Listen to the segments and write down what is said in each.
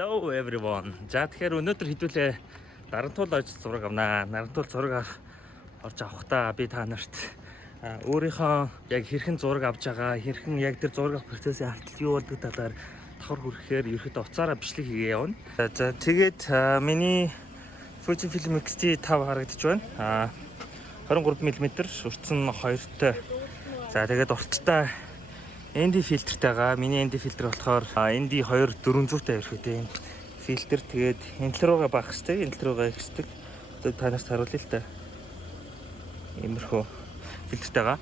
Hello everyone. За тэгэхээр өнөөдөр хэдүүлээ нарантуул аж зураг авнаа. Нарантуул зураг орж авахдаа би та нарт өөрийнхөө яг хэрхэн зураг авж байгаа, хэрхэн яг тэр зураг авах процессын ардтал юу болдог талаар давхар хүрэхээр ерөөхдөө уцаараа бичлэг хийгээ явна. За тэгээд миний Fujifilm X-T5 харагдаж байна. 23 мм уртсан 2-той. За тэгээд урттай ND фильтртэйгаа миний ND фильтр болохоор ND 2 400-тай ерөөхдөө фильтр. Тэгээд энэ тал руугаа багсдаг, энэ тал руугаа ихсдэг. Тэгээд та нарт харуулъя л да. Иймэрхүү фильтртэйгаа.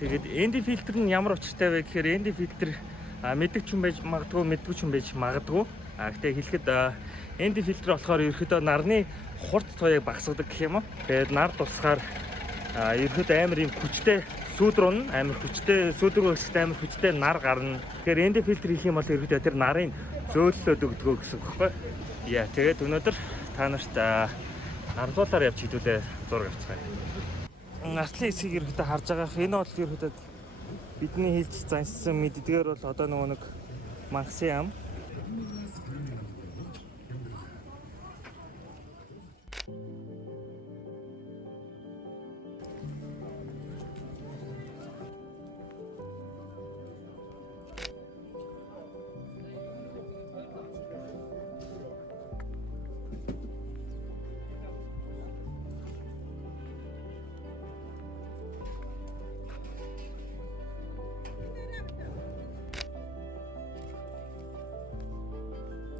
Тэгээд ND фильтр нь ямар учиртай вэ гэхээр ND фильтр мэддэг ч юм байж магадгүй, мэдгүй ч юм байж магадгүй. Гэтээ хэлэхэд ND фильтр болохоор ерөөхдөө нарны хурц туяаг багасгадаг гэх юм уу. Тэгээд нар тусахаар ерөөхдөө амар юм хүчтэй сүүдрүүн амар хүчтэй сүүдрүү хэсэгт амар хүчтэй нар гарна. Тэгэхээр ND фильтр хийх юм бол ерөөхдөө тэр нарын зөөллөд өгдөг гэсэн үг байхгүй. Яа, тэгээд өнөөдөр та нарт ардуулаар явж хэдүүлээ зураг авцгаая. Артлын хэсгийг ерөөхдөө харж байгаа. Энэ бол ерөөхдөө бидний хэлж заншсан мэддгээр бол одоо нэг мангас юм.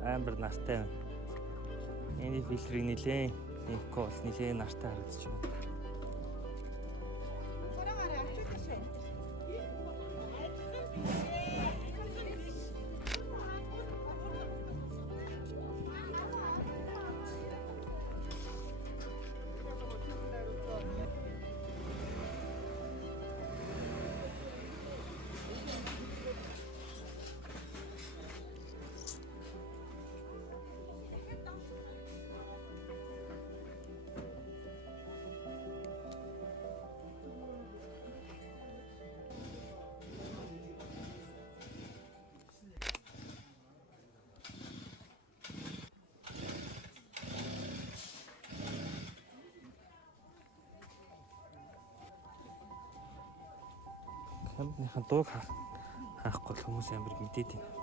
Амар нартай байна. Энэ фильтрийг нилээн инкол нилээн нартай харагдаж байна. Камерын дууг хаахгүй хүмүүс амар мэдээд байна.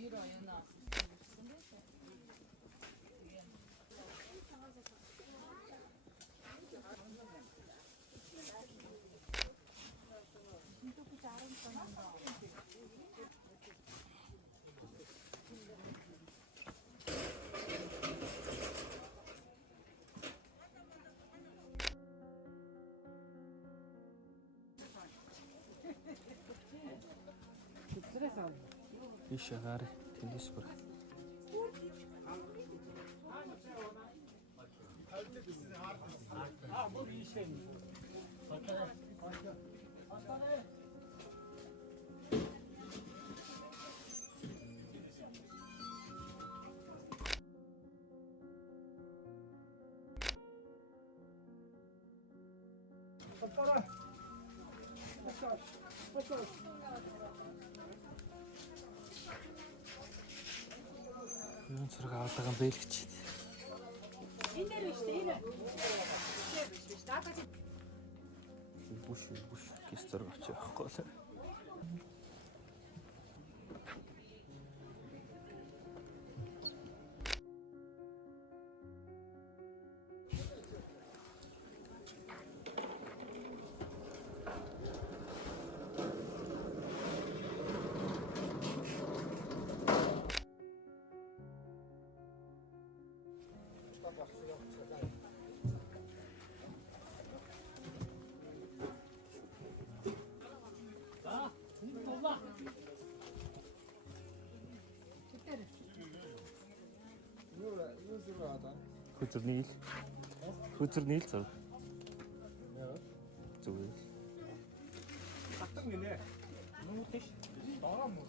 Bir aya nasıl? Биш агаар тэндээс бүр. Юу зэрэг аваад байгаа юм бэ л гэж. Энэ дээр биш үү? Энэ. Биш. Даатаж Бүш гис зэрэг авчих байхгүй л. Юу зүрх аваад. Хүзэр нийл зөв. Зүгээр. Хатан гинэ. Нуу тийш. Дороо муу.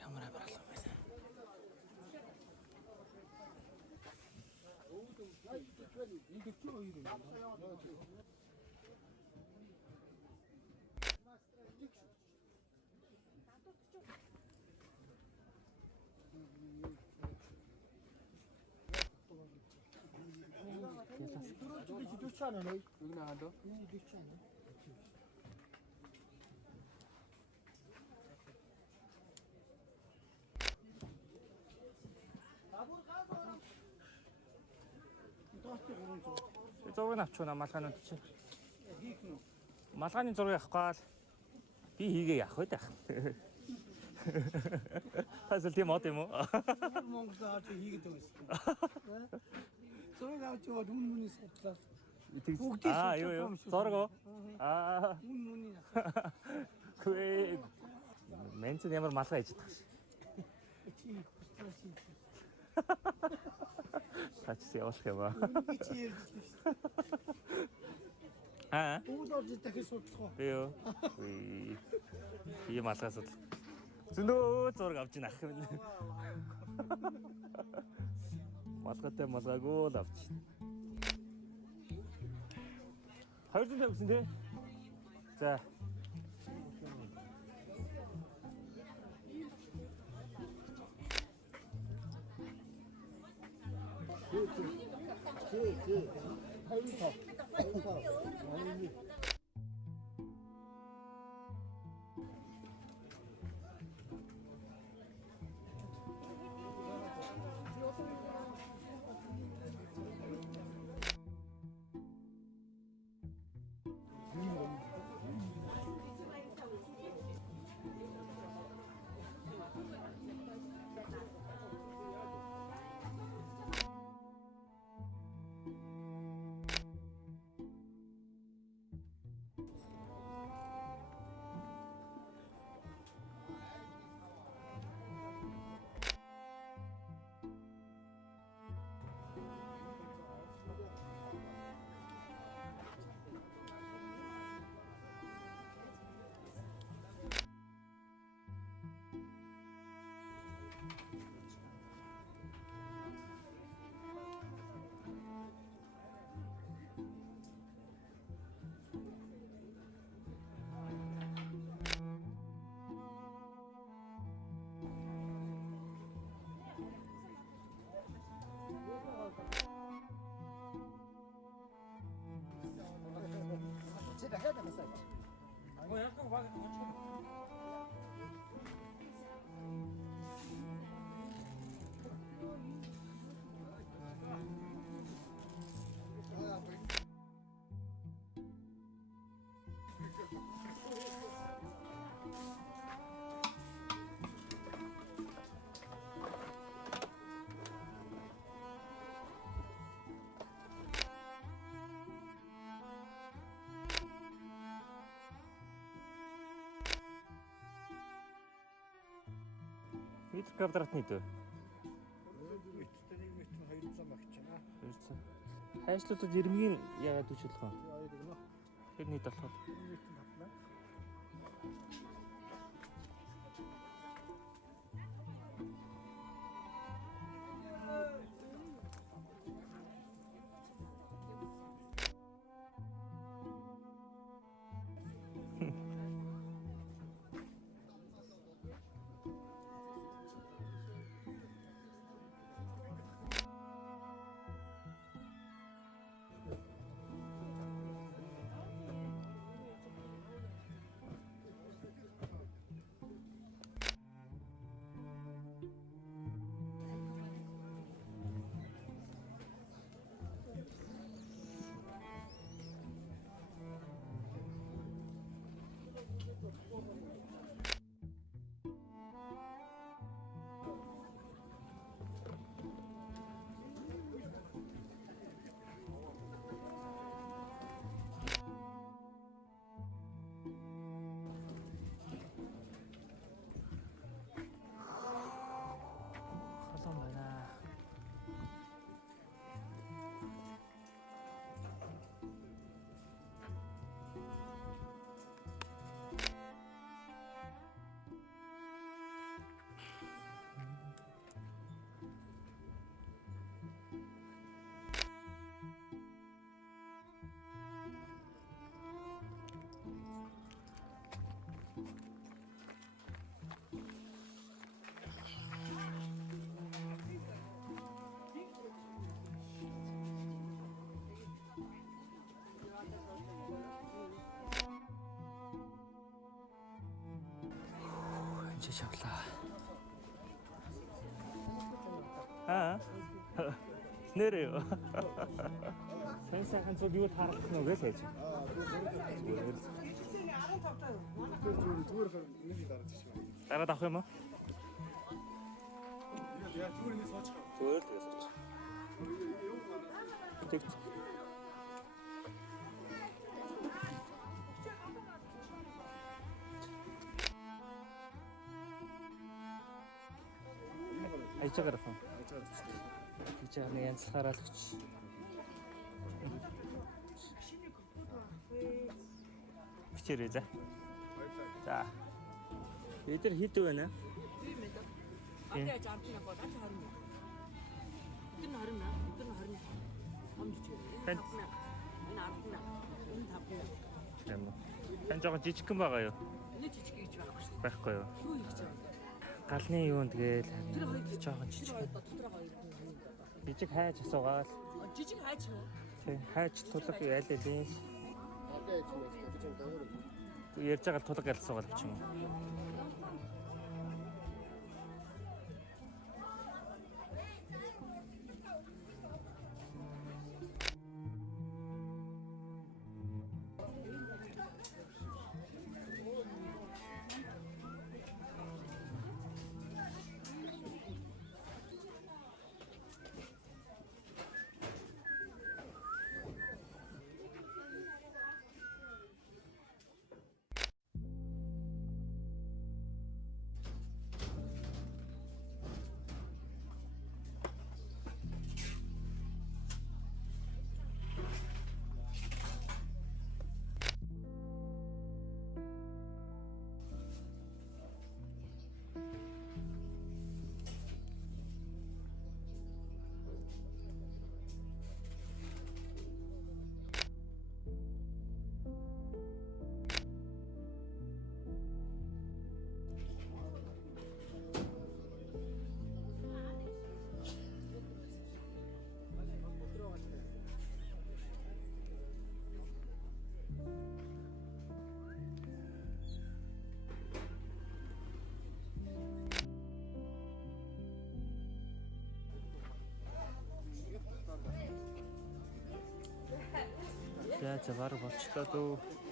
Ямар амарлаа байна. Зургийг авчихна малгаанууд чи. Малгааны зургийг авахгүй л би хийгээ явах байх. Хасал тийм мод юм уу? Монгол авч хийгээд байгаа юм. Зураг авч яваад үнэн судлаа. Аа юу зураг. Аа Үнэн. хөөе. Менц ямар малгай хийж байгаа. Чи хурцлаа. Тач явах юм аа. Чи ярьдээ шүү. Аа. Уулууд дахиж судлах уу? Би юу? Үгүй. Ийм малгай судал. Зөндөө зураг авч ийн ах юм. Малгайтай малгайгүй л авч ийн. 200 төгсөн тий. За. Метр квадратны дөө. Метртэй 1 метр 200 багч байна. 200. Хайшлуудад ирмгийн яагаад түшилэх вэ? Хоёр гэнэ. Тэр нийт болохоор 1 метр батна. Холон байна. Чи шавлаа. Нэрээ. Сайн сайхан зүг юу таарах нь үгүй л гэж. зүгээр нэг дараад чинь. Дараад авах юм уу? Яа зүгээр нэг суучих. Зүгээр тэгээс оч. Тэг. Айчаагаасан. Тийч нэг янзлахаараа л өч. Бичээрэй за. За. Эдгээр хийдэг байна. Апяаж амтна бод ач харна. Эдгээр нь 20 мянга, эдгээр нь 20. Амж чиг. Энэ 10 энэ 5. Тийм үү. Тань жоохон жижигхэн байгаа юу? Энэ жижиг гэж байхгүй шүү. Байхгүй юу? Юу хийж байгаа? Галны юун тэгэл Тэр хоёр жоохон тэр жижиг. хоёр дотор хоёр. Жижиг хайж асуугаал. Жижиг хайч юу? Тий, хайж тулаг аль алийн. Ярьж байгаа тулаг аль асуугаал гэж юм уу? За бараг болчлоо дөө.